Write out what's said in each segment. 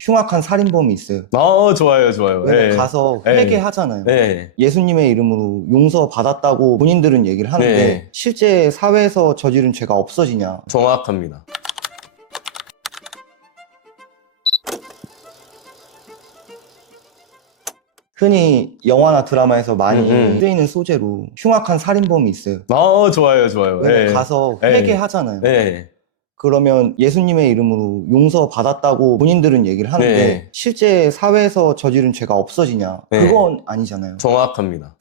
흉악한 살인범이 있어요. 좋아요, 좋아요. 왜 네. 가서 네. 회개하잖아요. 네. 예수님의 이름으로 용서 받았다고 본인들은 얘기를 하는데 네. 실제 사회에서 저지른 죄가 없어지냐? 정확합니다. 흔히 영화나 드라마에서 많이 쓰이는 소재로 흉악한 살인범이 있어요. 좋아요, 좋아요. 왜 네. 가서 네. 회개하잖아요. 네. 그러면 예수님의 이름으로 용서 받았다고 본인들은 얘기를 하는데 네. 실제 사회에서 저지른 죄가 없어지냐? 네. 그건 아니잖아요. 정확합니다.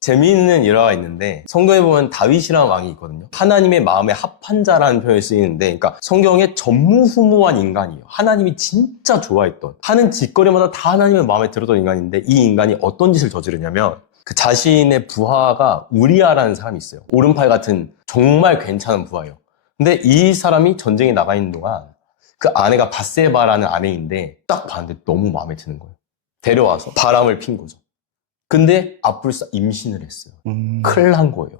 재미있는 일화가 있는데, 성경에 보면 다윗이라는 왕이 있거든요. 하나님의 마음에 합한 자라는 표현이 쓰이는데, 그러니까 성경에 전무후무한 인간이에요. 하나님이 진짜 좋아했던, 하는 짓거리마다 다 하나님의 마음에 들었던 인간인데, 이 인간이 어떤 짓을 저지르냐면, 그 자신의 부하가 우리아라는 사람이 있어요. 오른팔 같은 정말 괜찮은 부하예요. 근데 이 사람이 전쟁에 나가 있는 동안 그 아내가 밧세바라는 아내인데 딱 봤는데 너무 마음에 드는 거예요. 데려와서 바람을 핀 거죠. 근데 앞불사 임신을 했어요. 큰일 난 거예요.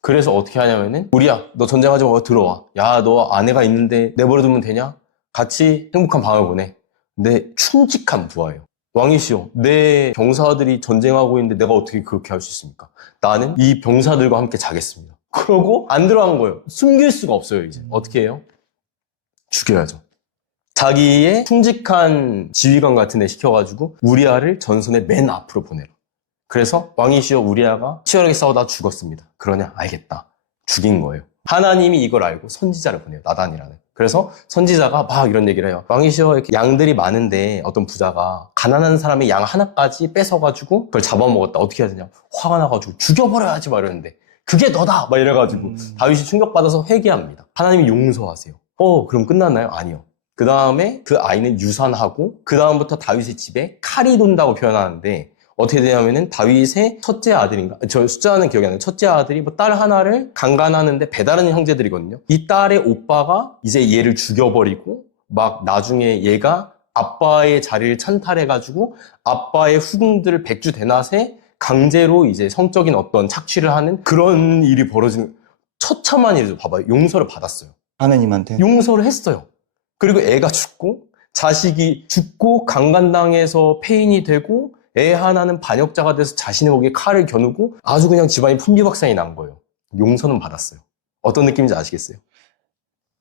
그래서 어떻게 하냐면은, 우리야, 너 전쟁하지 말고 들어와. 야, 너 아내가 있는데 내버려두면 되냐? 같이 행복한 밤을 보내. 근데 충직한 부하예요. 왕이시여, 내 병사들이 전쟁하고 있는데 내가 어떻게 그렇게 할 수 있습니까? 나는 이 병사들과 함께 자겠습니다. 그러고 안 들어간 거예요. 숨길 수가 없어요, 이제. 어떻게 해요? 죽여야죠. 자기의 충직한 지휘관 같은 애 시켜가지고 우리아를 전선의 맨 앞으로 보내라. 그래서 왕이시여, 우리아가 치열하게 싸우다 죽었습니다. 그러냐? 알겠다. 죽인 거예요. 하나님이 이걸 알고 선지자를 보내요. 나단이라는. 그래서 선지자가 막 이런 얘기를 해요. 왕이시여, 이렇게 양들이 많은데 어떤 부자가 가난한 사람의 양 하나까지 뺏어가지고 그걸 잡아먹었다. 어떻게 해야 되냐? 화가 나가지고 죽여버려야지 막 이러는데, 그게 너다! 막 이래가지고 다윗이 충격받아서 회개합니다. 하나님이 용서하세요. 그럼 끝났나요? 아니요. 그 다음에 그 아이는 유산하고, 그 다음부터 다윗의 집에 칼이 돈다고 표현하는데, 어떻게 되냐면은 다윗의 첫째 아들인가? 저 숫자는 기억이 안 나요. 첫째 아들이 뭐 딸 하나를 강간하는데 배다른 형제들이거든요. 이 딸의 오빠가 이제 얘를 죽여버리고, 막 나중에 얘가 아빠의 자리를 찬탈해가지고 아빠의 후궁들을 백주대낮에 강제로 이제 성적인 어떤 착취를 하는 그런 일이 벌어지는, 처참한 일이죠. 봐봐요. 용서를 받았어요. 하느님한테. 용서를 했어요. 그리고 애가 죽고, 자식이 죽고, 강간당해서 폐인이 되고, 애 하나는 반역자가 돼서 자신의 목에 칼을 겨누고, 아주 그냥 집안이 풍비박산이 난 거예요. 용서는 받았어요. 어떤 느낌인지 아시겠어요?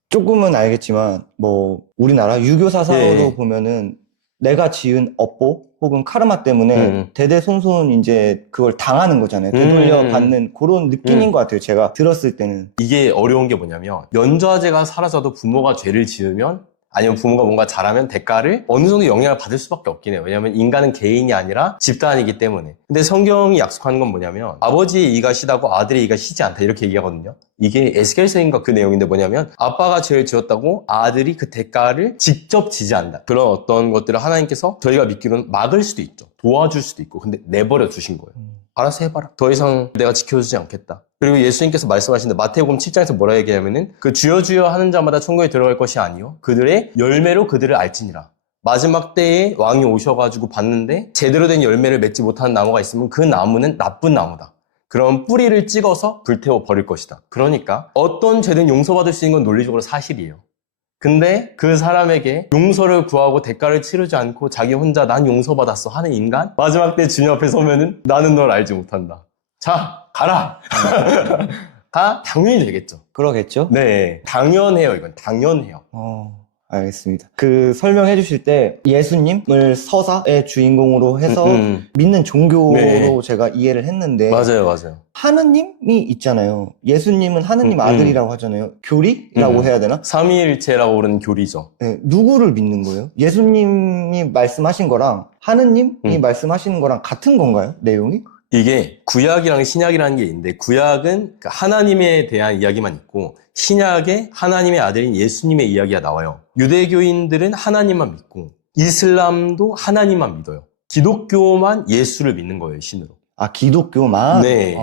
조금은 알겠지만 뭐 우리나라 유교 사상으로 예. 보면은 내가 지은 업보 혹은 카르마 때문에 대대손손 이제 그걸 당하는 거잖아요. 되돌려 받는 그런 느낌인 것 같아요. 제가 들었을 때는. 이게 어려운 게 뭐냐면, 연좌제가 사라져도 부모가 죄를 지으면, 아니면 부모가 뭔가 잘하면 대가를 어느 정도 영향을 받을 수밖에 없긴 해요. 왜냐하면 인간은 개인이 아니라 집단이기 때문에. 근데 성경이 약속하는 건 뭐냐면, 아버지의 이가 시다고 아들의 이가 시지 않다, 이렇게 얘기하거든요. 이게 에스겔서인가 그 내용인데 뭐냐면, 아빠가 죄를 지었다고 아들이 그 대가를 직접 지지 않는다. 그런 어떤 것들을 하나님께서 저희가 믿기로는 막을 수도 있죠. 도와줄 수도 있고. 근데 내버려 두신 거예요. 알아서 해봐라. 더 이상 내가 지켜주지 않겠다. 그리고 예수님께서 말씀하시는데, 마태복음 7장에서 뭐라 얘기하면은, 그 주여 주여 하는 자마다 천국에 들어갈 것이 아니요 그들의 열매로 그들을 알지니라. 마지막 때에 왕이 오셔가지고 봤는데 제대로 된 열매를 맺지 못하는 나무가 있으면 그 나무는 나쁜 나무다. 그럼 뿌리를 찍어서 불태워 버릴 것이다. 그러니까 어떤 죄든 용서받을 수 있는 건 논리적으로 사실이에요. 근데 그 사람에게 용서를 구하고 대가를 치르지 않고 자기 혼자 난 용서받았어 하는 인간? 마지막 때 주님 앞에 서면은 나는 널 알지 못한다. 자, 가라! 다 당연히 되겠죠. 그러겠죠? 네, 당연해요. 이건 당연해요. 알겠습니다. 그 설명해 주실 때 예수님을 서사의 주인공으로 해서 믿는 종교로 네. 제가 이해를 했는데 맞아요, 맞아요. 하느님이 있잖아요. 예수님은 하느님 아들이라고 하잖아요. 교리라고 해야 되나? 삼위일체라고 부르는 교리죠. 네, 누구를 믿는 거예요? 예수님이 말씀하신 거랑 하느님이 말씀하시는 거랑 같은 건가요? 내용이? 이게 구약이랑 신약이라는 게 있는데, 구약은 하나님에 대한 이야기만 있고, 신약에 하나님의 아들인 예수님의 이야기가 나와요. 유대교인들은 하나님만 믿고, 이슬람도 하나님만 믿어요. 기독교만 예수를 믿는 거예요, 신으로. 아, 기독교만? 네.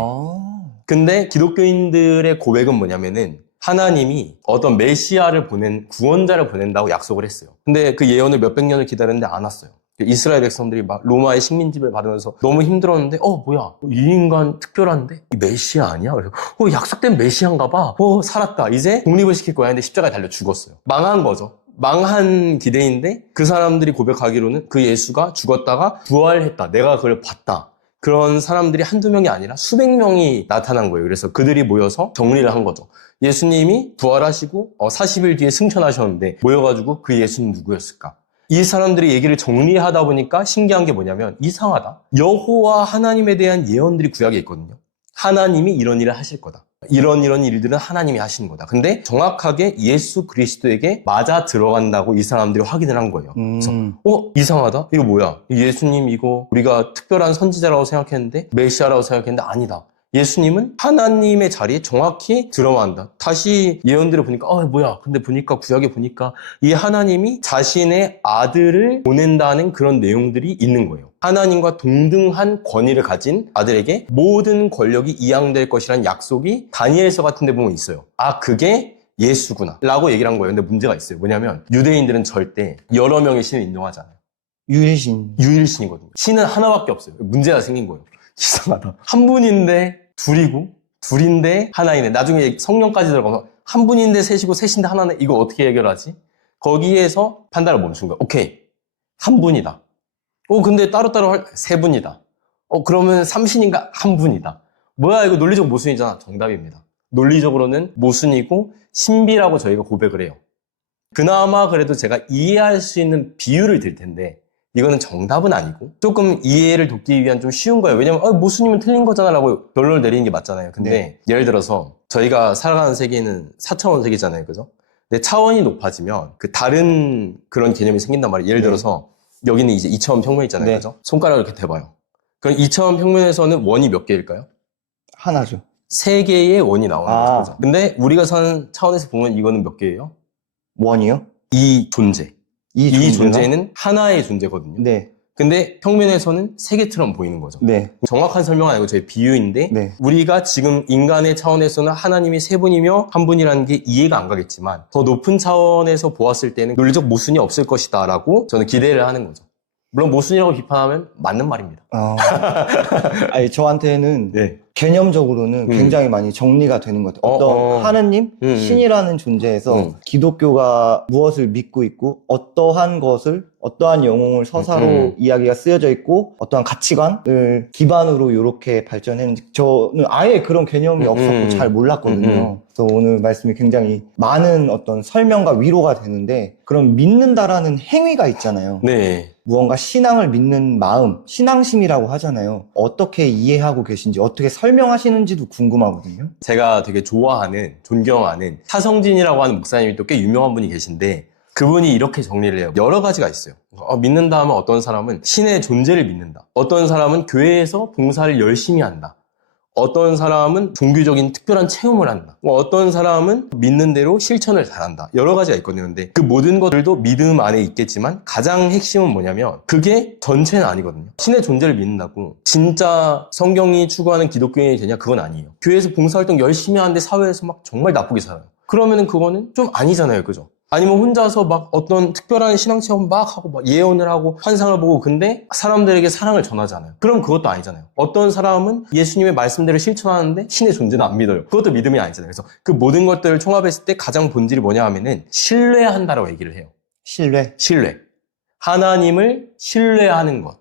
근데 기독교인들의 고백은 뭐냐면은, 하나님이 어떤 메시아를 구원자를 보낸다고 약속을 했어요. 근데 그 예언을 몇백 년을 기다렸는데 안 왔어요. 이스라엘 백성들이 막 로마의 식민지배를 받으면서 너무 힘들었는데, 뭐야, 이 인간 특별한데? 이 메시아 아니야? 그래서 약속된 메시아인가 봐. 살았다. 이제 독립을 시킬 거야. 근데 십자가에 달려 죽었어요. 망한 거죠. 망한 기대인데 그 사람들이 고백하기로는 그 예수가 죽었다가 부활했다. 내가 그걸 봤다. 그런 사람들이 한두 명이 아니라 수백 명이 나타난 거예요. 그래서 그들이 모여서 정리를 한 거죠. 예수님이 부활하시고 40일 뒤에 승천하셨는데 모여가지고 그 예수는 누구였을까? 이 사람들이 얘기를 정리하다 보니까 신기한 게 뭐냐면 이상하다. 여호와 하나님에 대한 예언들이 구약에 있거든요. 하나님이 이런 일을 하실 거다. 이런 일들은 하나님이 하시는 거다. 근데 정확하게 예수 그리스도에게 맞아 들어간다고 이 사람들이 확인을 한 거예요. 그래서 이상하다? 이거 뭐야? 예수님 이거 우리가 특별한 선지자라고 생각했는데 메시아라고 생각했는데 아니다. 예수님은 하나님의 자리에 정확히 들어간다. 다시 예언들을 보니까 뭐야? 근데 보니까 구약에 보니까 이 하나님이 자신의 아들을 보낸다는 그런 내용들이 있는 거예요. 하나님과 동등한 권위를 가진 아들에게 모든 권력이 이양될 것이라는 약속이 다니엘서 같은 데 보면 있어요. 그게 예수구나 라고 얘기를 한 거예요. 근데 문제가 있어요. 뭐냐면 유대인들은 절대 여러 명의 신을 인정하잖아요. 유일신이거든요. 신은 하나밖에 없어요. 문제가 생긴 거예요. 이상하다. 한 분인데 둘인데 하나이네. 나중에 성령까지 들어가면 한 분인데 셋이고 셋인데 하나네. 이거 어떻게 해결하지? 거기에서 판단을 멈춘 거예요. 오케이. 한 분이다. 근데 따로따로 세 분이다. 그러면 삼신인가? 한 분이다. 뭐야, 이거 논리적 모순이잖아. 정답입니다. 논리적으로는 모순이고 신비라고 저희가 고백을 해요. 그나마 그래도 제가 이해할 수 있는 비유를 들 텐데 이거는 정답은 아니고 조금 이해를 돕기 위한 좀 쉬운 거예요. 왜냐면 모순이면 틀린 거잖아 라고 결론을 내리는 게 맞잖아요. 근데 네. 예를 들어서 저희가 살아가는 세계는 4차원 세계잖아요. 그죠? 근데 차원이 높아지면 그 다른 그런 개념이 생긴단 말이에요. 예를 들어서 여기는 이제 2차원 평면 있잖아요. 네. 그죠? 손가락을 이렇게 대봐요. 그럼 2차원 평면에서는 원이 몇 개일까요? 하나죠. 3개의 원이 나오는 거죠. 근데 우리가 사는 차원에서 보면 이거는 몇 개예요? 원이요? 이 존재. 이 존재가? 존재는 하나의 존재거든요. 네. 근데 평면에서는 세 개처럼 보이는 거죠. 네. 정확한 설명은 아니고 저희 비유인데 네. 우리가 지금 인간의 차원에서는 하나님이 세 분이며 한 분이라는 게 이해가 안 가겠지만 더 높은 차원에서 보았을 때는 논리적 모순이 없을 것이다 라고 저는 기대를 하는 거죠. 물론 모순이라고 비판하면 맞는 말입니다. 아니, 저한테는 네. 개념적으로는 굉장히 많이 정리가 되는 것 같아요. 어떤 하느님, 신이라는 존재에서 기독교가 무엇을 믿고 있고 어떠한 것을, 어떠한 영웅을 서사로 이야기가 쓰여져 있고 어떠한 가치관을 기반으로 이렇게 발전했는지 저는 아예 그런 개념이 없었고 잘 몰랐거든요. 그래서 오늘 말씀이 굉장히 많은 어떤 설명과 위로가 되는데 그럼 믿는다라는 행위가 있잖아요. 네. 무언가 신앙을 믿는 마음, 신앙심이라고 하잖아요. 어떻게 이해하고 계신지, 어떻게 설명하시는지도 궁금하거든요. 제가 되게 좋아하는, 존경하는 차성진이라고 하는 목사님이 또 꽤 유명한 분이 계신데 그분이 이렇게 정리를 해요. 여러 가지가 있어요. 믿는다 하면 어떤 사람은 신의 존재를 믿는다. 어떤 사람은 교회에서 봉사를 열심히 한다. 어떤 사람은 종교적인 특별한 체험을 한다. 어떤 사람은 믿는 대로 실천을 잘한다. 여러 가지가 있거든요. 근데 그 모든 것들도 믿음 안에 있겠지만 가장 핵심은 뭐냐면 그게 전체는 아니거든요. 신의 존재를 믿는다고 진짜 성경이 추구하는 기독교인이 되냐? 그건 아니에요. 교회에서 봉사활동 열심히 하는데 사회에서 막 정말 나쁘게 살아요. 그러면은 그거는 좀 아니잖아요. 그죠? 아니면 혼자서 막 어떤 특별한 신앙체험 막 하고 막 예언을 하고 환상을 보고 근데 사람들에게 사랑을 전하잖아요. 그럼 그것도 아니잖아요. 어떤 사람은 예수님의 말씀대로 실천하는데 신의 존재는 안 믿어요. 그것도 믿음이 아니잖아요. 그래서 그 모든 것들을 총합했을 때 가장 본질이 뭐냐 하면은 신뢰한다라고 얘기를 해요. 신뢰. 하나님을 신뢰하는 것.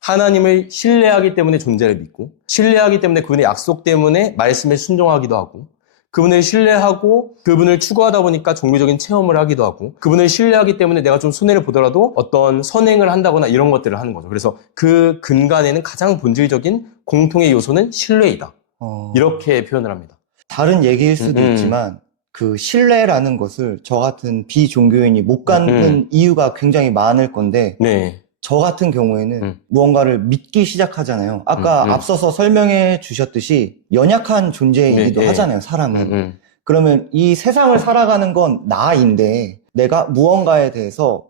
하나님을 신뢰하기 때문에 존재를 믿고 신뢰하기 때문에 그분의 약속 때문에 말씀에 순종하기도 하고 그분을 신뢰하고 그분을 추구하다 보니까 종교적인 체험을 하기도 하고 그분을 신뢰하기 때문에 내가 좀 손해를 보더라도 어떤 선행을 한다거나 이런 것들을 하는 거죠. 그래서 그 근간에는 가장 본질적인 공통의 요소는 신뢰이다. 이렇게 표현을 합니다. 다른 얘기일 수도 있지만 그 신뢰라는 것을 저 같은 비종교인이 못 갖는 이유가 굉장히 많을 건데 네. 저 같은 경우에는 무언가를 믿기 시작하잖아요. 아까 앞서서 설명해 주셨듯이 연약한 존재이기도 하잖아요, 사람은. 그러면 이 세상을 살아가는 건 나인데 내가 무언가에 대해서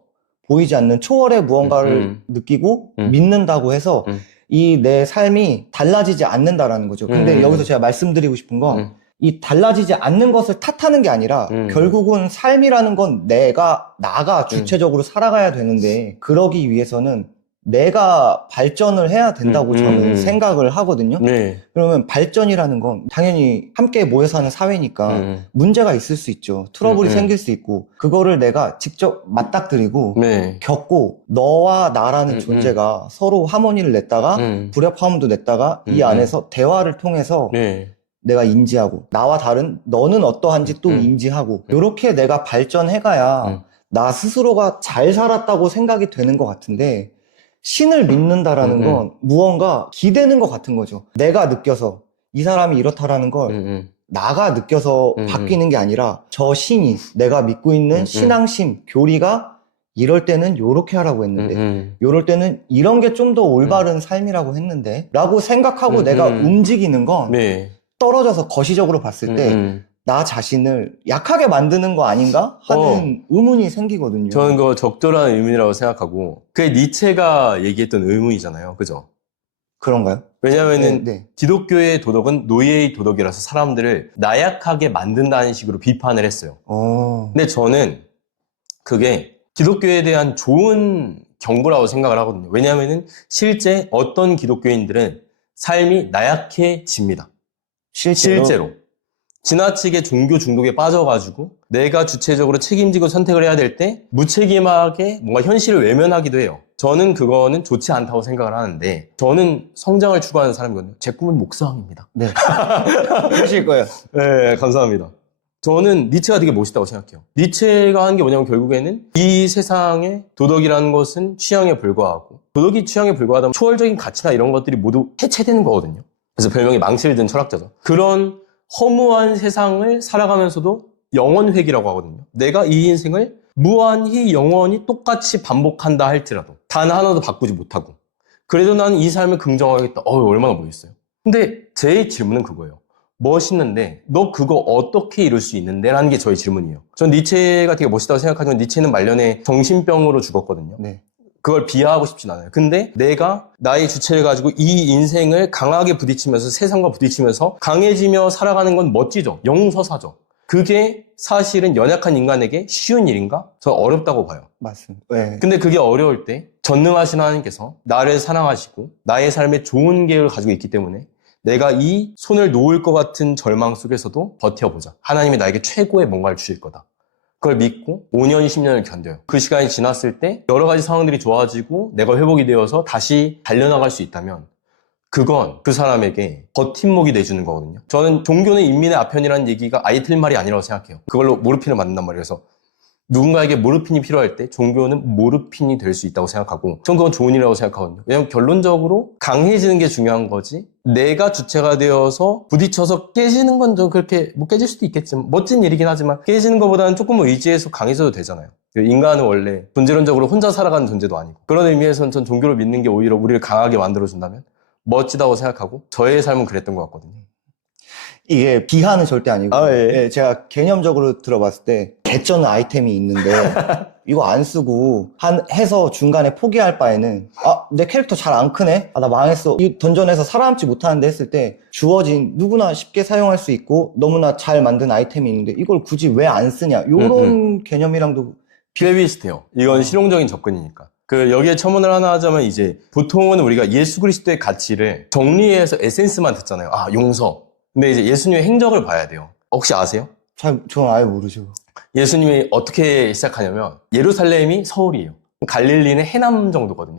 보이지 않는 초월의 무언가를 느끼고 믿는다고 해서 이 내 삶이 달라지지 않는다라는 거죠. 근데 여기서 제가 말씀드리고 싶은 건 이 달라지지 않는 것을 탓하는 게 아니라 결국은 삶이라는 건 나가 주체적으로 살아가야 되는데 그러기 위해서는 내가 발전을 해야 된다고 저는 음. 생각을 하거든요. 네. 그러면 발전이라는 건 당연히 함께 모여 사는 사회니까 문제가 있을 수 있죠. 트러블이 생길 수 있고 그거를 내가 직접 맞닥뜨리고 네. 겪고 너와 나라는 존재가 서로 하모니를 냈다가 불협화음도 냈다가 이 안에서 대화를 통해서 네. 내가 인지하고 나와 다른 너는 어떠한지 또 인지하고 이렇게 내가 발전해가야 나 스스로가 잘 살았다고 생각이 되는 것 같은데 신을 믿는다라는 건 무언가 기대는 것 같은 거죠. 내가 느껴서 이 사람이 이렇다라는 걸 나가 느껴서 바뀌는 게 아니라 저 신이 내가 믿고 있는 신앙심, 교리가 이럴 때는 요렇게 하라고 했는데 요럴 때는 이런 게 좀 더 올바른 삶이라고 했는데 라고 생각하고 내가 움직이는 건 네. 떨어져서 거시적으로 봤을 때 나 자신을 약하게 만드는 거 아닌가 하는 의문이 생기거든요. 저는 그거 적절한 의문이라고 생각하고 그게 니체가 얘기했던 의문이잖아요. 그죠? 그런가요? 왜냐하면은 네. 기독교의 도덕은 노예의 도덕이라서 사람들을 나약하게 만든다는 식으로 비판을 했어요. 근데 저는 그게 기독교에 대한 좋은 경고라고 생각을 하거든요. 왜냐하면은 실제 어떤 기독교인들은 삶이 나약해집니다. 실제로. 지나치게 종교 중독에 빠져가지고 내가 주체적으로 책임지고 선택을 해야 될 때 무책임하게 뭔가 현실을 외면하기도 해요. 저는 그거는 좋지 않다고 생각을 하는데 저는 성장을 추구하는 사람이거든요. 제 꿈은 목사왕입니다. 네. 그러실 거예요. 네, 감사합니다. 저는 니체가 되게 멋있다고 생각해요. 니체가 하는 게 뭐냐면 결국에는 이 세상의 도덕이라는 것은 취향에 불과하고 도덕이 취향에 불과하다면 초월적인 가치나 이런 것들이 모두 해체되는 거거든요. 그래서 별명이 망치를 든 철학자죠. 그런 허무한 세상을 살아가면서도 영원회귀라고 하거든요. 내가 이 인생을 무한히 영원히 똑같이 반복한다 할지라도 단 하나도 바꾸지 못하고 그래도 나는 이 삶을 긍정하겠다. 얼마나 멋있어요. 근데 제 질문은 그거예요. 멋있는데 너 그거 어떻게 이룰 수 있는데? 라는 게 저의 질문이에요. 전 니체가 되게 멋있다고 생각하지만 니체는 말년에 정신병으로 죽었거든요. 네. 그걸 비하하고 싶진 않아요. 근데 내가 나의 주체를 가지고 이 인생을 강하게 부딪히면서 세상과 부딪히면서 강해지며 살아가는 건 멋지죠. 영웅서사죠. 그게 사실은 연약한 인간에게 쉬운 일인가? 저 어렵다고 봐요. 맞습니다. 네. 근데 그게 어려울 때 전능하신 하나님께서 나를 사랑하시고 나의 삶에 좋은 계획을 가지고 있기 때문에 내가 이 손을 놓을 것 같은 절망 속에서도 버텨보자. 하나님이 나에게 최고의 뭔가를 주실 거다. 그걸 믿고 5년, 10년을 견뎌요. 그 시간이 지났을 때 여러 가지 상황들이 좋아지고 내가 회복이 되어서 다시 달려나갈 수 있다면 그건 그 사람에게 버팀목이 돼주는 거거든요. 저는 종교는 인민의 아편이라는 얘기가 아예 틀린 말이 아니라고 생각해요. 그걸로 모르핀을 만든단 말이에요. 그래서 누군가에게 모르핀이 필요할 때 종교는 모르핀이 될 수 있다고 생각하고 전 그건 좋은 일이라고 생각하거든요. 왜냐하면 결론적으로 강해지는 게 중요한 거지 내가 주체가 되어서 부딪혀서 깨지는 건 좀 그렇게 뭐 깨질 수도 있겠지만 멋진 일이긴 하지만 깨지는 것보다는 조금 의지해서 강해져도 되잖아요. 인간은 원래 존재론적으로 혼자 살아가는 존재도 아니고 그런 의미에서는 전 종교를 믿는 게 오히려 우리를 강하게 만들어준다면 멋지다고 생각하고 저의 삶은 그랬던 것 같거든요. 이게 비하는 절대 아니고 예. 제가 개념적으로 들어봤을 때 개쩌는 아이템이 있는데 이거 안 쓰고 해서 중간에 포기할 바에는 내 캐릭터 잘 안 크네? 나 망했어. 이 던전에서 살아남지 못하는데 했을 때 주어진 누구나 쉽게 사용할 수 있고 너무나 잘 만든 아이템이 있는데 이걸 굳이 왜 안 쓰냐 요런 개념이랑도 꽤 비슷해요. 이건 실용적인 접근이니까. 여기에 첨언을 하나 하자면 이제 보통은 우리가 예수 그리스도의 가치를 정리해서 에센스만 듣잖아요. 용서. 근데 이제 예수님의 행적을 봐야 돼요. 혹시 아세요? 저는 아예 모르죠. 예수님이 어떻게 시작하냐면 예루살렘이 서울이에요. 갈릴리는 해남 정도거든요.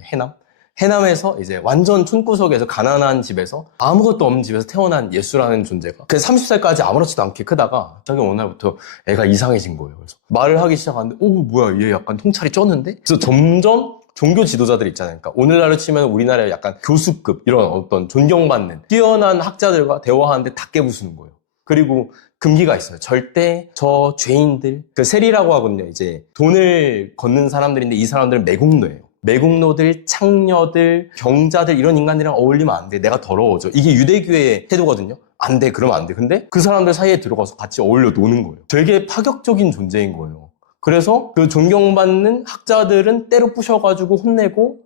해남에서 이제 완전 촌구석에서 가난한 집에서 아무것도 없는 집에서 태어난 예수라는 존재가 그 30살까지 아무렇지도 않게 크다가 갑자기 어느 날부터 애가 이상해진 거예요. 그래서 말을 하기 시작하는데 뭐야 얘 약간 통찰이 쪘는데? 그래서 점점 종교 지도자들 있잖아요. 그러니까 오늘날로 치면 우리나라의 약간 교수급 이런 어떤 존경받는 뛰어난 학자들과 대화하는데 다 깨부수는 거예요. 그리고 금기가 있어요. 절대 저 죄인들, 세리라고 하거든요. 이제 돈을 걷는 사람들인데 이 사람들은 매국노예요. 매국노들, 창녀들, 병자들 이런 인간들이랑 어울리면 안 돼. 내가 더러워져. 이게 유대교의 태도거든요. 안 돼. 그러면 안 돼. 근데 그 사람들 사이에 들어가서 같이 어울려 노는 거예요. 되게 파격적인 존재인 거예요. 그래서 그 존경받는 학자들은 때로 부셔가지고 혼내고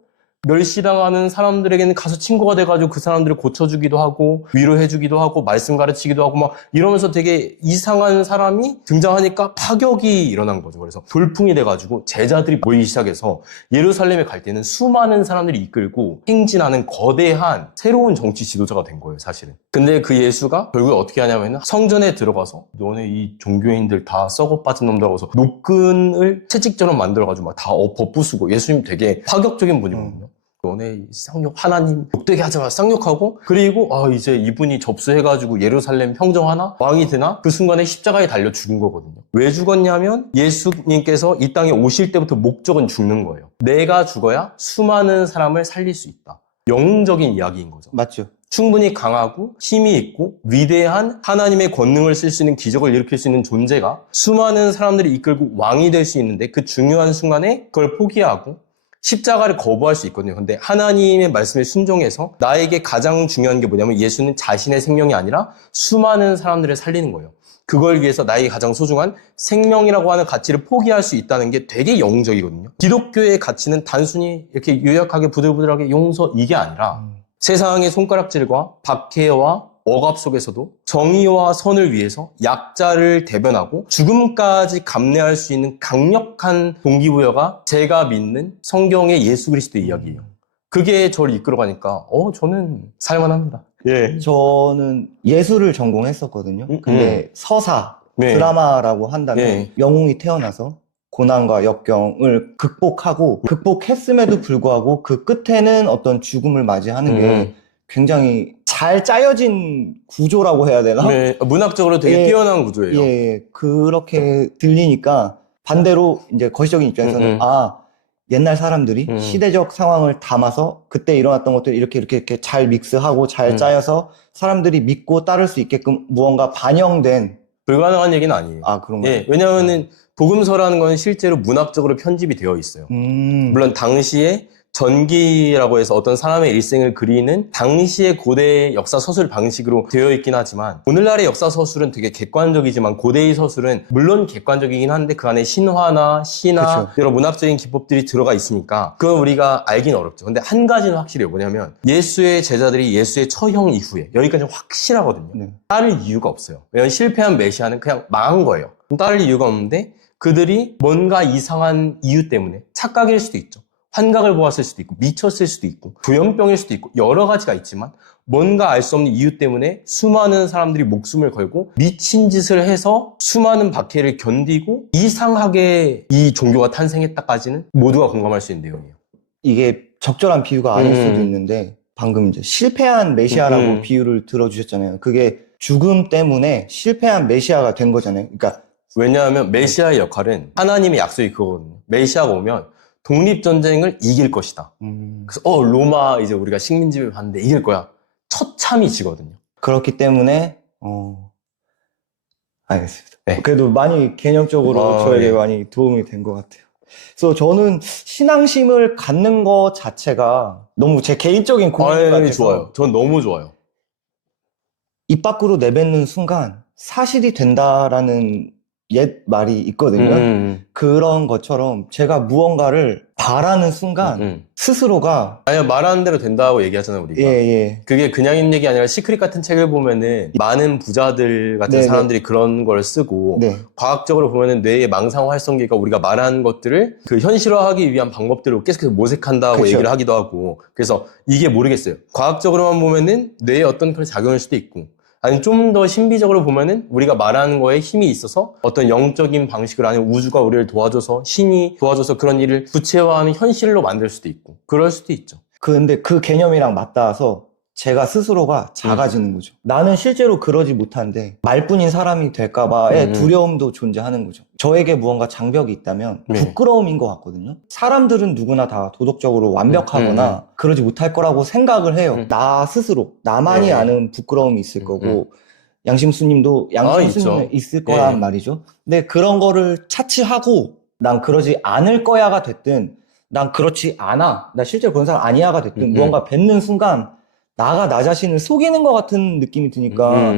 멸시당하는 사람들에게는 가서 친구가 돼가지고 그 사람들을 고쳐주기도 하고 위로해주기도 하고 말씀 가르치기도 하고 막 이러면서 되게 이상한 사람이 등장하니까 파격이 일어난 거죠. 그래서 돌풍이 돼가지고 제자들이 모이기 시작해서 예루살렘에 갈 때는 수많은 사람들이 이끌고 행진하는 거대한 새로운 정치 지도자가 된 거예요, 사실은. 근데 그 예수가 결국에 어떻게 하냐면 성전에 들어가서 너네 이 종교인들 다 썩어 빠진 놈들하고 서 노끈을 채찍처럼 만들어가지고 막 다 엎어부수고 예수님 되게 파격적인 분이거든요. 너네 쌍욕 하나님 욕되게 하지 마 쌍욕하고 그리고 이제 이분이 접수해가지고 예루살렘 평정하나 왕이 되나 그 순간에 십자가에 달려 죽은 거거든요. 왜 죽었냐면 예수님께서 이 땅에 오실 때부터 목적은 죽는 거예요. 내가 죽어야 수많은 사람을 살릴 수 있다. 영웅적인 이야기인 거죠. 맞죠. 충분히 강하고 힘이 있고 위대한 하나님의 권능을 쓸 수 있는 기적을 일으킬 수 있는 존재가 수많은 사람들이 이끌고 왕이 될 수 있는데 그 중요한 순간에 그걸 포기하고 십자가를 거부할 수 있거든요. 근데 하나님의 말씀에 순종해서 나에게 가장 중요한 게 뭐냐면 예수는 자신의 생명이 아니라 수많은 사람들을 살리는 거예요. 그걸 위해서 나에게 가장 소중한 생명이라고 하는 가치를 포기할 수 있다는 게 되게 영웅적이거든요. 기독교의 가치는 단순히 이렇게 유약하게 부들부들하게 용서 이게 아니라 세상의 손가락질과 박해와 억압 속에서도 정의와 선을 위해서 약자를 대변하고 죽음까지 감내할 수 있는 강력한 동기부여가 제가 믿는 성경의 예수 그리스도의 이야기예요. 그게 저를 이끌어가니까 저는 살만합니다. 예. 저는 예술을 전공했었거든요. 근데 서사, 네. 드라마라고 한다면 네. 영웅이 태어나서 고난과 역경을 극복했음에도 불구하고 그 끝에는 어떤 죽음을 맞이하는 게 굉장히 잘 짜여진 구조라고 해야 되나? 네, 문학적으로 되게 뛰어난 구조예요. 예, 그렇게 들리니까 반대로 이제 거시적인 입장에서는 옛날 사람들이 시대적 상황을 담아서 그때 일어났던 것들 이렇게 잘 믹스하고 잘 짜여서 사람들이 믿고 따를 수 있게끔 무언가 반영된 불가능한 얘기는 아니에요. 그런가요? 예, 왜냐하면은 복음서라는 건 실제로 문학적으로 편집이 되어 있어요. 물론 당시에 전기라고 해서 어떤 사람의 일생을 그리는 당시의 고대 역사 서술 방식으로 되어 있긴 하지만 오늘날의 역사 서술은 되게 객관적이지만 고대의 서술은 물론 객관적이긴 한데 그 안에 신화나 시나 그쵸. 여러 문학적인 기법들이 들어가 있으니까 그걸 우리가 알긴 어렵죠. 근데 한 가지는 확실해요. 뭐냐면 예수의 제자들이 예수의 처형 이후에 여기까지 확실하거든요. 네. 따를 이유가 없어요. 왜냐면 실패한 메시아는 그냥 망한 거예요. 따를 이유가 없는데 그들이 뭔가 이상한 이유 때문에 착각일 수도 있죠. 환각을 보았을 수도 있고 미쳤을 수도 있고 조현병일 수도 있고 여러 가지가 있지만 뭔가 알 수 없는 이유 때문에 수많은 사람들이 목숨을 걸고 미친 짓을 해서 수많은 박해를 견디고 이상하게 이 종교가 탄생했다까지는 모두가 공감할 수 있는 내용이에요. 이게 적절한 비유가 아닐 수도 있는데 방금 이제 실패한 메시아라고 비유를 들어주셨잖아요. 그게 죽음 때문에 실패한 메시아가 된 거잖아요. 그러니까 왜냐하면 메시아의 역할은 하나님의 약속이 그거거든요. 메시아가 오면 독립전쟁을 이길 것이다. 그래서 로마 이제 우리가 식민지배 받는데 이길 거야. 처참히 지거든요. 그렇기 때문에 알겠습니다. 네. 그래도 많이 개념적으로 저에게 많이 도움이 된 것 같아요. 그래서 저는 신앙심을 갖는 것 자체가 너무 제 개인적인 고민 같아서 좋아요. 전 너무 좋아요. 입 밖으로 내뱉는 순간 사실이 된다라는 옛 말이 있거든요. 그런 것처럼 제가 무언가를 바라는 순간 스스로가 말하는 대로 된다고 얘기하잖아요, 우리가. 예. 그게 그냥 있는 얘기 아니라 시크릿 같은 책을 보면은 많은 부자들 같은 네네. 사람들이 그런 걸 쓰고 네. 과학적으로 보면은 뇌의 망상 활성기가 우리가 말하는 것들을 그 현실화하기 위한 방법들로 계속해서 모색한다고 그쵸. 얘기를 하기도 하고 그래서 이게 모르겠어요. 과학적으로만 보면은 뇌에 어떤 그런 작용일 수도 있고 아니면 좀 더 신비적으로 보면은 우리가 말하는 거에 힘이 있어서 어떤 영적인 방식을 아니면 우주가 우리를 도와줘서 신이 도와줘서 그런 일을 구체화하는 현실로 만들 수도 있고 그럴 수도 있죠. 근데 그 개념이랑 맞닿아서 제가 스스로가 작아지는 거죠. 나는 실제로 그러지 못한데 말뿐인 사람이 될까봐의 두려움도 존재하는 거죠. 저에게 무언가 장벽이 있다면 부끄러움인 것 같거든요. 사람들은 누구나 다 도덕적으로 완벽하거나 그러지 못할 거라고 생각을 해요. 나 스스로 나만이 아는 부끄러움이 있을 거고 양심수님도 양심수님은 있을 거란 말이죠. 근데 그런 거를 차치하고 난 그러지 않을 거야가 됐든 난 그렇지 않아 나 실제로 그런 사람 아니야가 됐든 무언가 뱉는 순간 나가 나 자신을 속이는 것 같은 느낌이 드니까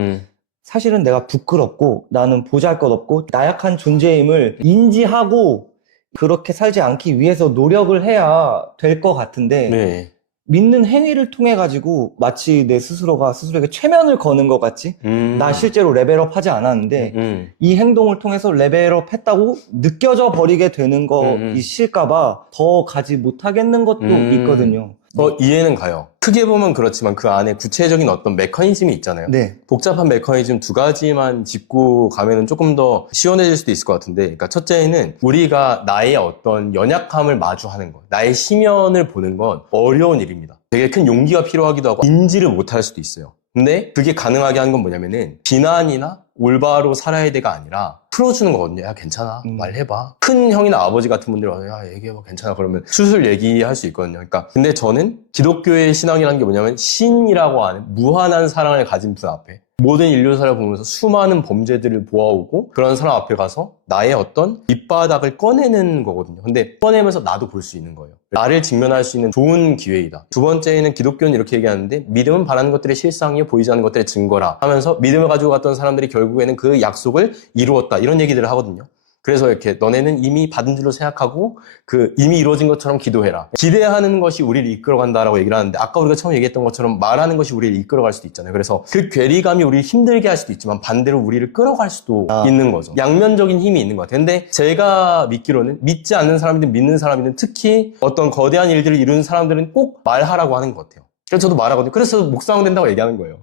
사실은 내가 부끄럽고 나는 보잘것없고 나약한 존재임을 인지하고 그렇게 살지 않기 위해서 노력을 해야 될 것 같은데 네. 믿는 행위를 통해 가지고 마치 내 스스로가 스스로에게 최면을 거는 것 같지? 나 실제로 레벨업 하지 않았는데 이 행동을 통해서 레벨업 했다고 느껴져 버리게 되는 거 있을까봐 더 가지 못하겠는 것도 있거든요. 이해는 가요. 크게 보면 그렇지만 그 안에 구체적인 어떤 메커니즘이 있잖아요. 네. 복잡한 메커니즘 두 가지만 짚고 가면은 조금 더 시원해질 수도 있을 것 같은데, 그러니까 첫째는 우리가 나의 어떤 연약함을 마주하는 것, 나의 심연을 보는 건 어려운 일입니다. 되게 큰 용기가 필요하기도 하고 인지를 못할 수도 있어요. 근데 그게 가능하게 하는 건 뭐냐면은 비난이나 올바로 살아야 돼가 아니라 풀어주는 거거든요. 야, 괜찮아. 말해봐. 큰 형이나 아버지 같은 분들은 야, 얘기해봐. 괜찮아. 그러면 수술 얘기할 수 있거든요. 그러니까 근데 저는 기독교의 신앙이라는 게 뭐냐면 신이라고 하는 무한한 사랑을 가진 분 앞에 모든 인류사를 보면서 수많은 범죄들을 보아오고 그런 사람 앞에 가서 나의 어떤 밑바닥을 꺼내는 거거든요. 근데 꺼내면서 나도 볼 수 있는 거예요. 나를 직면할 수 있는 좋은 기회이다. 두 번째는 기독교는 이렇게 얘기하는데 믿음은 바라는 것들의 실상이요 보이지 않는 것들의 증거라 하면서 믿음을 가지고 갔던 사람들이 결국에는 그 약속을 이루었다. 이런 얘기들을 하거든요. 그래서 이렇게 너네는 이미 받은 줄로 생각하고 그 이미 이루어진 것처럼 기도해라. 기대하는 것이 우리를 이끌어간다라고 얘기를 하는데 아까 우리가 처음 얘기했던 것처럼 말하는 것이 우리를 이끌어갈 수도 있잖아요. 그래서 그 괴리감이 우리를 힘들게 할 수도 있지만 반대로 우리를 끌어갈 수도 있는 거죠. 양면적인 힘이 있는 것 같아요. 근데 제가 믿기로는 믿지 않는 사람이든 믿는 사람이든 특히 어떤 거대한 일들을 이루는 사람들은 꼭 말하라고 하는 것 같아요. 그래서 저도 말하거든요. 그래서 묵상 된다고 얘기하는 거예요.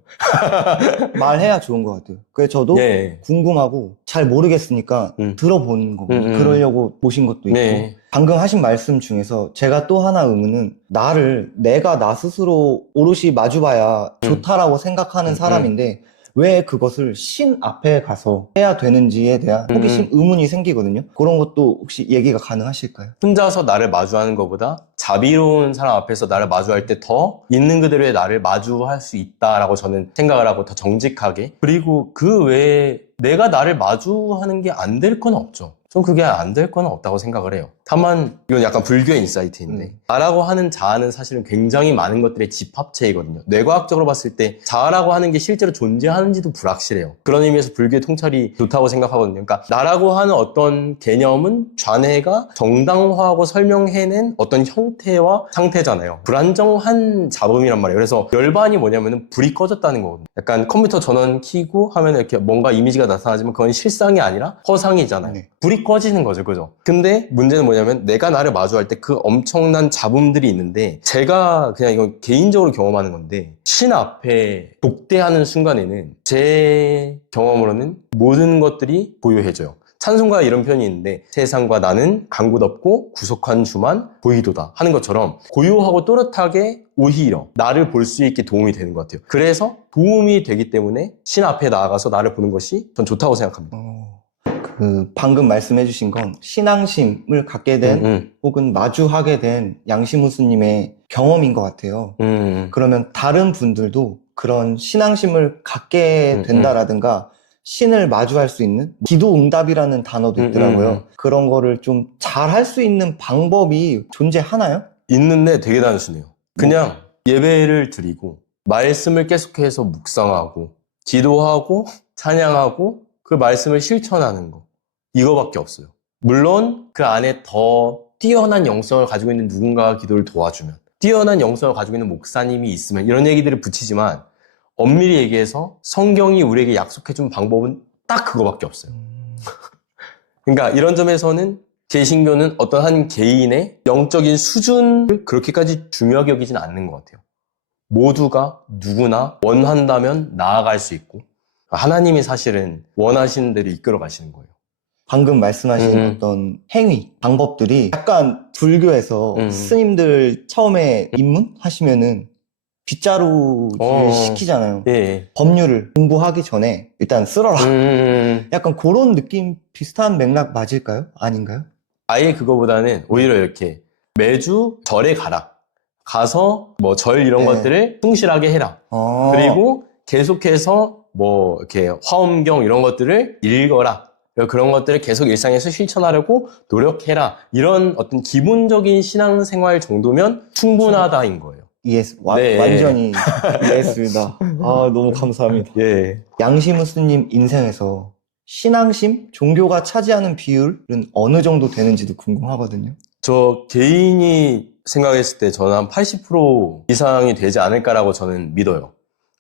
말해야 좋은 것 같아요. 그래서 저도 네. 궁금하고 잘 모르겠으니까 들어보는 거거든요. 그러려고 모신 것도 있고. 네. 방금 하신 말씀 중에서 제가 또 하나 의문은 내가 나 스스로 오롯이 마주봐야 좋다라고 생각하는 사람인데 왜 그것을 신 앞에 가서 해야 되는지에 대한 호기심, 의문이 생기거든요. 그런 것도 혹시 얘기가 가능하실까요? 혼자서 나를 마주하는 것보다 자비로운 사람 앞에서 나를 마주할 때 더 있는 그대로의 나를 마주할 수 있다라고 저는 생각을 하고 더 정직하게, 그리고 그 외에 내가 나를 마주하는 게 안 될 건 없죠. 전 그게 안 될 건 없다고 생각을 해요. 다만 이건 약간 불교의 인사이트인데 나라고 하는 자아는 사실은 굉장히 많은 것들의 집합체이거든요. 뇌과학적으로 봤을 때 자아라고 하는 게 실제로 존재하는지도 불확실해요. 그런 의미에서 불교의 통찰이 좋다고 생각하거든요. 그러니까 나라고 하는 어떤 개념은 좌뇌가 정당화하고 설명해낸 어떤 형태와 상태잖아요. 불안정한 잡음이란 말이에요. 그래서 열반이 뭐냐면은 불이 꺼졌다는 거거든요. 약간 컴퓨터 전원 켜고 하면 이렇게 뭔가 이미지가 나타나지만 그건 실상이 아니라 허상이잖아요. 네. 불이 꺼지는 거죠. 그죠? 근데 문제는 뭐냐면 내가 나를 마주할 때 그 엄청난 잡음들이 있는데, 제가 그냥 이건 개인적으로 경험하는 건데, 신 앞에 독대하는 순간에는 제 경험으로는 모든 것들이 고요해져요. 찬송가에 이런 표현이 있는데 세상과 나는 강구덥고 구속한 주만 보이도다 하는 것처럼 고요하고 또렷하게 오히려 나를 볼 수 있게 도움이 되는 것 같아요. 그래서 도움이 되기 때문에 신 앞에 나아가서 나를 보는 것이 전 좋다고 생각합니다. 방금 말씀해주신 건 신앙심을 갖게 된 혹은 마주하게 된 양심우 스님의 경험인 것 같아요. 그러면 다른 분들도 그런 신앙심을 갖게 된다라든가 신을 마주할 수 있는 기도응답이라는 단어도 있더라고요. 그런 거를 좀 잘 할 수 있는 방법이 존재하나요? 있는데 되게 단순해요. 그냥 예배를 드리고 말씀을 계속해서 묵상하고 기도하고 찬양하고 그 말씀을 실천하는 거, 이거밖에 없어요. 물론 그 안에 더 뛰어난 영성을 가지고 있는 누군가가 기도를 도와주면, 뛰어난 영성을 가지고 있는 목사님이 있으면, 이런 얘기들을 붙이지만 엄밀히 얘기해서 성경이 우리에게 약속해준 방법은 딱 그거밖에 없어요. 그러니까 이런 점에서는 개신교는 어떤 한 개인의 영적인 수준을 그렇게까지 중요하게 여기진 않는 것 같아요. 모두가 누구나 원한다면 나아갈 수 있고, 하나님이 사실은 원하시는 대로 이끌어 가시는 거예요. 방금 말씀하신 어떤 행위, 방법들이 약간 불교에서 스님들 처음에 입문하시면은 빗자루질 시키잖아요. 예. 법률을 공부하기 전에 일단 쓸어라. 약간 그런 느낌 비슷한 맥락 맞을까요? 아닌가요? 아예 그거보다는 오히려 이렇게 매주 절에 가라. 가서 뭐 절 이런 것들을 충실하게 해라. 그리고 계속해서 뭐 이렇게 화엄경 이런 것들을 읽어라. 그런 것들을 계속 일상에서 실천하려고 노력해라. 이런 어떤 기본적인 신앙생활 정도면 충분하다인 거예요. 네. 완전히 이해했습니다. 너무 감사합니다. 예. 양심우 스님 인생에서 신앙심, 종교가 차지하는 비율은 어느 정도 되는지도 궁금하거든요. 저 개인이 생각했을 때 저는 한 80% 이상이 되지 않을까라고 저는 믿어요.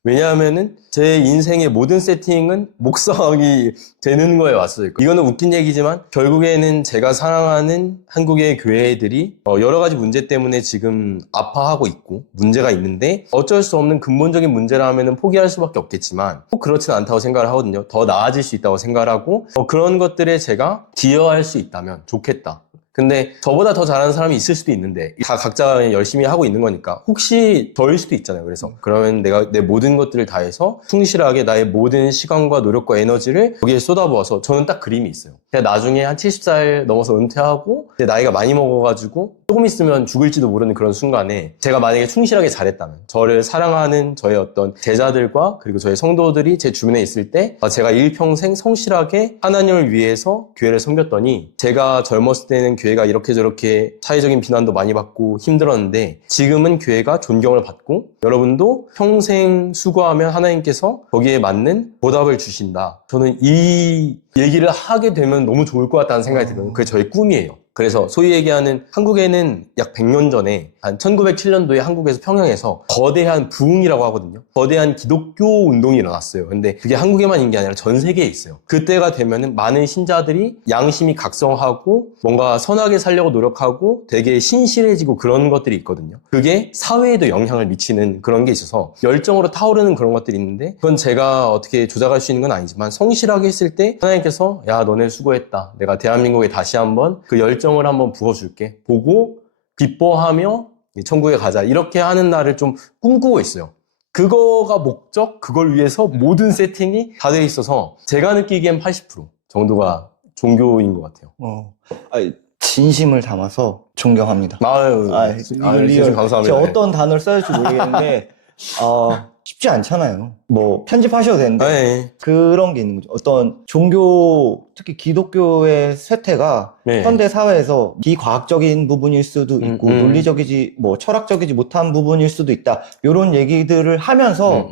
왜냐하면은 제 인생의 모든 세팅은 목성이 되는 거에 왔어요. 이거는 웃긴 얘기지만 결국에는 제가 사랑하는 한국의 교회들이 여러 가지 문제 때문에 지금 아파하고 있고 문제가 있는데 어쩔 수 없는 근본적인 문제라면은 포기할 수밖에 없겠지만 꼭 그렇지는 않다고 생각을 하거든요. 더 나아질 수 있다고 생각을 하고 그런 것들에 제가 기여할 수 있다면 좋겠다. 근데 저보다 더 잘하는 사람이 있을 수도 있는데 다 각자 열심히 하고 있는 거니까 혹시 덜일 수도 있잖아요. 그래서 그러면 내가 내 모든 것들을 다해서 충실하게 나의 모든 시간과 노력과 에너지를 거기에 쏟아부어서 저는 딱 그림이 있어요. 그냥 나중에 한 70살 넘어서 은퇴하고 이제 나이가 많이 먹어가지고 조금 있으면 죽을지도 모르는 그런 순간에 제가 만약에 충실하게 잘했다면 저를 사랑하는 저의 어떤 제자들과 그리고 저의 성도들이 제 주변에 있을 때 제가 일평생 성실하게 하나님을 위해서 교회를 섬겼더니 제가 젊었을 때는 교회가 이렇게 저렇게 사회적인 비난도 많이 받고 힘들었는데 지금은 교회가 존경을 받고 여러분도 평생 수고하면 하나님께서 거기에 맞는 보답을 주신다. 저는 이 얘기를 하게 되면 너무 좋을 것 같다는 생각이 들어요. 그게 저의 꿈이에요. 그래서 소위 얘기하는 한국에는 약 100년 전에 한 1907년도에 한국에서 평양에서 거대한 부흥이라고 하거든요. 거대한 기독교 운동이 일어났어요. 근데 그게 한국에만 있는 게 아니라 전 세계에 있어요. 그때가 되면은 많은 신자들이 양심이 각성하고 뭔가 선하게 살려고 노력하고 되게 신실해지고 그런 것들이 있거든요. 그게 사회에도 영향을 미치는 그런 게 있어서 열정으로 타오르는 그런 것들이 있는데 그건 제가 어떻게 조작할 수 있는 건 아니지만 성실하게 했을 때 하나님께서 야 너네 수고했다. 내가 대한민국에 다시 한번 그 열정을 한번 부어줄게. 보고 기뻐하며 천국에 가자. 이렇게 하는 날을 좀 꿈꾸고 있어요. 그거가 목적, 그걸 위해서 모든 세팅이 다 돼 있어서 제가 느끼기엔 80% 정도가 종교인 것 같아요. 진심을 담아서 존경합니다. 리얼 감사합니다. 제가 어떤 단어를 써야 할지 모르겠는데 쉽지 않잖아요. 뭐 편집하셔도 되는데 네. 그런 게 있는 거죠. 어떤 종교, 특히 기독교의 쇠퇴가 네. 현대 사회에서 비과학적인 부분일 수도 있고 논리적이지 뭐 철학적이지 못한 부분일 수도 있다. 이런 얘기들을 하면서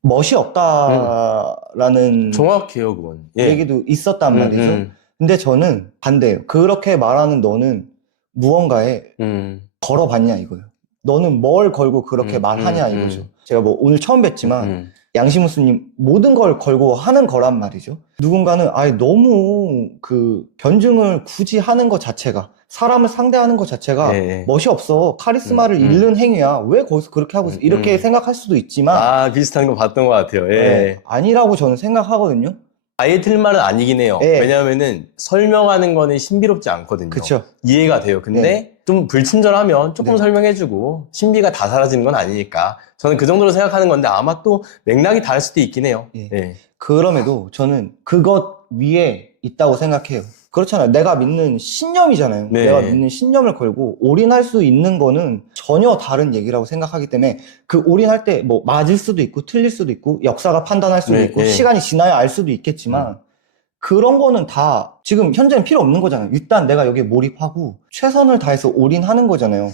멋이 없다라는 정확해요, 그건. 얘기도 있었단 말이죠. 근데 저는 반대예요. 그렇게 말하는 너는 무언가에 걸어봤냐 이거예요. 너는 뭘 걸고 그렇게 말하냐 이거죠. 제가 뭐 오늘 처음 뵀지만 양심우스님 모든 걸 걸고 하는 거란 말이죠. 누군가는 너무 그 변증을 굳이 하는 것 자체가 사람을 상대하는 것 자체가 멋이 없어. 카리스마를 잃는 행위야. 왜 거기서 그렇게 하고 있어? 이렇게 생각할 수도 있지만 비슷한 거 봤던 것 같아요. 아니라고 저는 생각하거든요. 아예 틀린 말은 아니긴 해요. 예. 왜냐하면은 설명하는 거는 신비롭지 않거든요. 그쵸. 이해가 돼요. 근데 좀 불친절하면 조금 설명해주고 신비가 다 사라지는 건 아니니까 저는 그 정도로 생각하는 건데 아마 또 맥락이 다를 수도 있긴 해요. 그럼에도 저는 그것 위에 있다고 생각해요. 그렇잖아요. 내가 믿는 신념이잖아요. 내가 믿는 신념을 걸고 올인할 수 있는 거는 전혀 다른 얘기라고 생각하기 때문에 그 올인할 때 뭐 맞을 수도 있고 틀릴 수도 있고 역사가 판단할 수도 있고 시간이 지나야 알 수도 있겠지만 그런 거는 다 지금 현재는 필요 없는 거잖아요. 일단 내가 여기에 몰입하고 최선을 다해서 올인하는 거잖아요.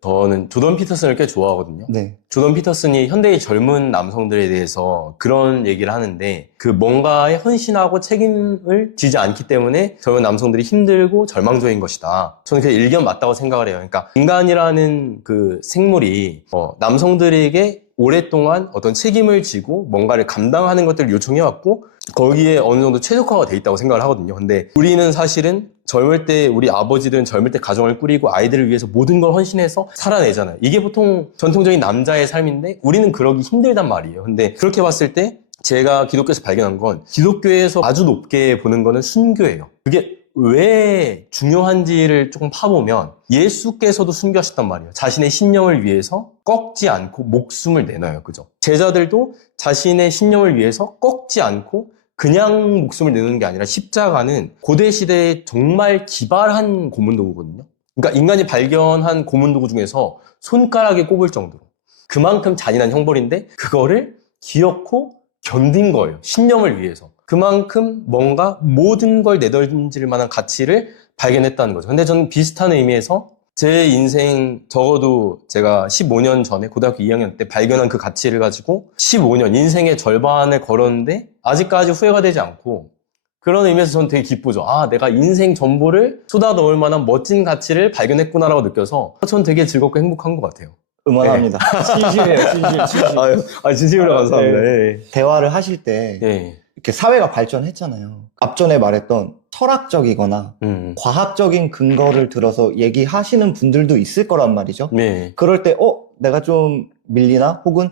저는 조던 피터슨을 꽤 좋아하거든요. 조던 피터슨이 현대의 젊은 남성들에 대해서 그런 얘기를 하는데 그 뭔가에 헌신하고 책임을 지지 않기 때문에 젊은 남성들이 힘들고 절망적인 것이다. 저는 그 일견 맞다고 생각을 해요. 그러니까 인간이라는 그 생물이 남성들에게 오랫동안 어떤 책임을 지고 뭔가를 감당하는 것들을 요청해왔고 거기에 어느 정도 최적화가 돼 있다고 생각을 하거든요. 근데 우리는 사실은 젊을 때 우리 아버지들은 젊을 때 가정을 꾸리고 아이들을 위해서 모든 걸 헌신해서 살아내잖아요. 이게 보통 전통적인 남자의 삶인데 우리는 그러기 힘들단 말이에요. 근데 그렇게 봤을 때 제가 기독교에서 발견한 건 기독교에서 아주 높게 보는 거는 순교예요. 그게 왜 중요한지를 조금 파보면 예수께서도 순교하셨단 말이에요. 자신의 신념을 위해서 꺾지 않고 목숨을 내놔요. 그죠? 제자들도 자신의 신념을 위해서 꺾지 않고 그냥 목숨을 내놓는 게 아니라 십자가는 고대 시대에 정말 기발한 고문도구거든요. 그러니까 인간이 발견한 고문도구 중에서 손가락에 꼽을 정도로 그만큼 잔인한 형벌인데 그거를 기어코 견딘 거예요. 신념을 위해서. 그만큼 뭔가 모든 걸 내던질 만한 가치를 발견했다는 거죠. 근데 저는 비슷한 의미에서 제 인생 적어도 제가 15년 전에 고등학교 2학년 때 발견한 그 가치를 가지고 15년 인생의 절반을 걸었는데 아직까지 후회가 되지 않고 그런 의미에서 저는 되게 기쁘죠. 아, 내가 인생 전부를 쏟아 넣을 만한 멋진 가치를 발견했구나라고 느껴서 저는 되게 즐겁고 행복한 것 같아요. 응원합니다. 진심이에요, 진심. 진심으로 감사합니다. 네. 대화를 하실 때 예. 이렇게 사회가 발전했잖아요. 앞전에 말했던 철학적이거나 과학적인 근거를 들어서 얘기하시는 분들도 있을 거란 말이죠. 네. 그럴 때 내가 좀 밀리나? 혹은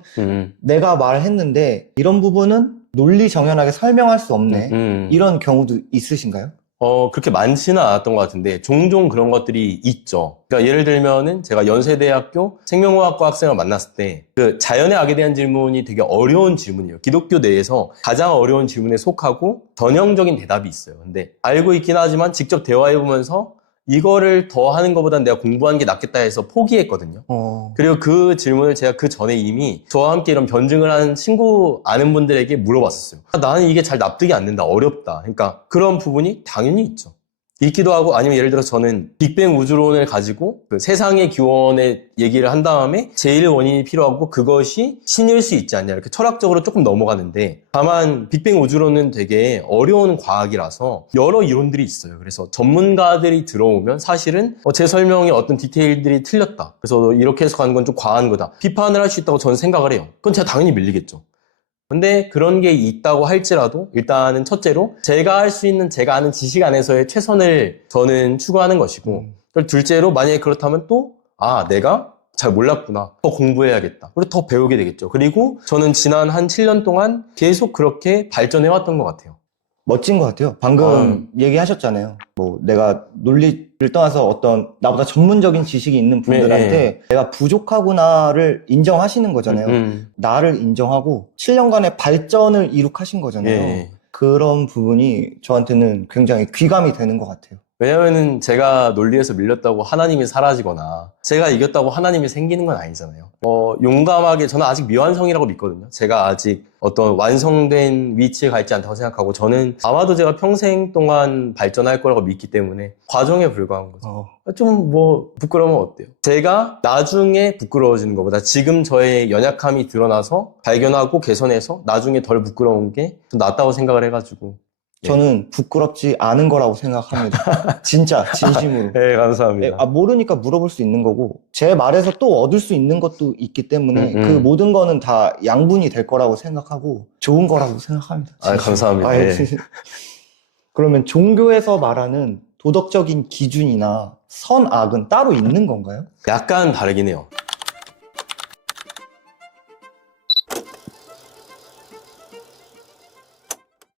내가 말했는데 이런 부분은 논리 정연하게 설명할 수 없네. 이런 경우도 있으신가요? 그렇게 많지는 않았던 것 같은데 종종 그런 것들이 있죠. 그러니까 예를 들면은 제가 연세대학교 생명과학과 학생을 만났을 때 그 자연의 악에 대한 질문이 되게 어려운 질문이에요. 기독교 내에서 가장 어려운 질문에 속하고 전형적인 대답이 있어요. 근데 알고 있긴 하지만 직접 대화해보면서 이거를 더 하는 것보단 내가 공부하는 게 낫겠다 해서 포기했거든요. 그리고 그 질문을 제가 그 전에 이미 저와 함께 이런 변증을 한 친구 아는 분들에게 물어봤었어요. 나는 이게 잘 납득이 안 된다. 어렵다. 그러니까 그런 부분이 당연히 있죠. 있기도 하고 아니면 예를 들어서 저는 빅뱅 우주론을 가지고 그 세상의 기원의 얘기를 한 다음에 제일 원인이 필요하고 그것이 신일 수 있지 않냐 이렇게 철학적으로 조금 넘어가는데 다만 빅뱅 우주론은 되게 어려운 과학이라서 여러 이론들이 있어요. 그래서 전문가들이 들어오면 사실은 제 설명의 어떤 디테일들이 틀렸다. 그래서 이렇게 해서 가는 건 좀 과한 거다. 비판을 할 수 있다고 저는 생각을 해요. 그건 제가 당연히 밀리겠죠. 근데 그런 게 있다고 할지라도 일단은 첫째로 제가 할 수 있는 제가 아는 지식 안에서의 최선을 저는 추구하는 것이고 그리고 둘째로 만약에 그렇다면 또 내가 잘 몰랐구나. 더 공부해야겠다. 그리고 더 배우게 되겠죠. 그리고 저는 지난 한 7년 동안 계속 그렇게 발전해왔던 것 같아요. 멋진 것 같아요. 방금 얘기하셨잖아요. 뭐 내가 논리를 떠나서 어떤 나보다 전문적인 지식이 있는 분들한테 내가 부족하구나를 인정하시는 거잖아요. 나를 인정하고 7년간의 발전을 이룩하신 거잖아요. 그런 부분이 저한테는 굉장히 귀감이 되는 것 같아요. 왜냐면은 제가 논리에서 밀렸다고 하나님이 사라지거나 제가 이겼다고 하나님이 생기는 건 아니잖아요. 용감하게 저는 아직 미완성이라고 믿거든요. 제가 아직 어떤 완성된 위치에 가 있지 않다고 생각하고 저는 아마도 제가 평생 동안 발전할 거라고 믿기 때문에 과정에 불과한 거죠. 좀 부끄러우면 어때요? 제가 나중에 부끄러워지는 것보다 지금 저의 연약함이 드러나서 발견하고 개선해서 나중에 덜 부끄러운 게 더 낫다고 생각을 해가지고 저는 부끄럽지 않은 거라고 생각합니다. 진짜 진심으로. 네, 감사합니다. 모르니까 물어볼 수 있는 거고 제 말에서 또 얻을 수 있는 것도 있기 때문에 그 모든 거는 다 양분이 될 거라고 생각하고 좋은 거라고 생각합니다. 감사합니다. 그러면 종교에서 말하는 도덕적인 기준이나 선악은 따로 있는 건가요? 약간 다르긴 해요.